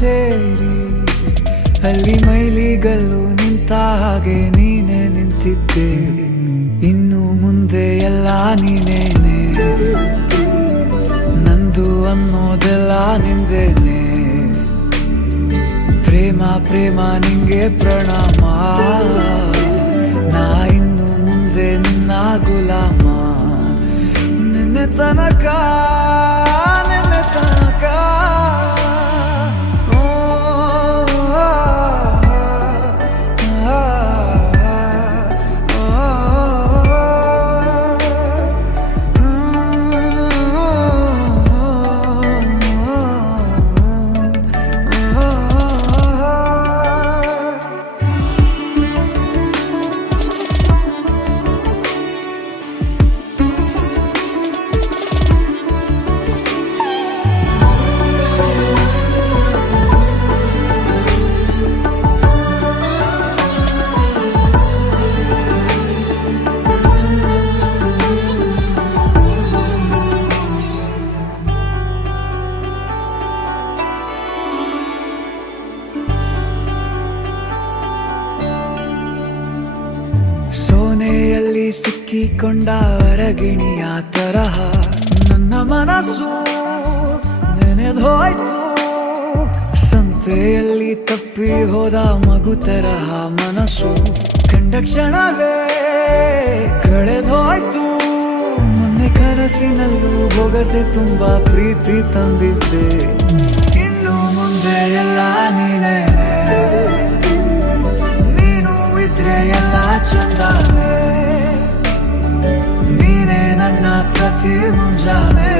ಸೇರಿ ಅಲ್ಲಿ ಮೈಲಿಗಲ್ಲು ನಿಂತ ಹಾಗೆ ನೀನೇ ನಿಂತಿದ್ದೆ. ಇನ್ನು ಮುಂದೆ ಎಲ್ಲ ನೀನೇನೆ, ನಂದು ಅನ್ನೋದೆಲ್ಲ ನಿಂದೇನೆ. ಪ್ರೇಮ ಪ್ರೇಮ ನಿಂಗೆ ಪ್ರಣಾಮ, ನಾ ಇನ್ನು ಮುಂದೆ ನಿನ್ನ ಗುಲಾಮ. ನಿನ್ನೆ ತನಕ ನಿನ್ನೆ ತನಕ ಸೋನೆಯಲ್ಲಿ ಸಿಕ್ಕಿಕೊಂಡ ಅರಗಿಣಿಯ ತರಹ ನನ್ನ ಮನಸ್ಸು ನೆನೆದೋಯ್ತು. ಸಂತೆಯಲ್ಲಿ ತಪ್ಪಿ ಹೋದ ಮಗು ತರಹ ಮನಸ್ಸು ಕಂಡ ಕ್ಷಣವೇ ಕಳೆದೋಯ್ತು. ಮೊನ್ನೆ ಕನಸಿನಲ್ಲೂ ಬೊಗಸೆ ತುಂಬಾ ಪ್ರೀತಿ ತಂದಿದ್ದೆ. ಇನ್ನು ಮುಂದೆ ಎಲ್ಲ ನೀನೇ, ನೀನು ಇದ್ರೆ ಎಲ್ಲ ಚಂದವೇ. ನೀನೇ ನನ್ನ ಪ್ರತಿ ಮುಂಜಾನೆ.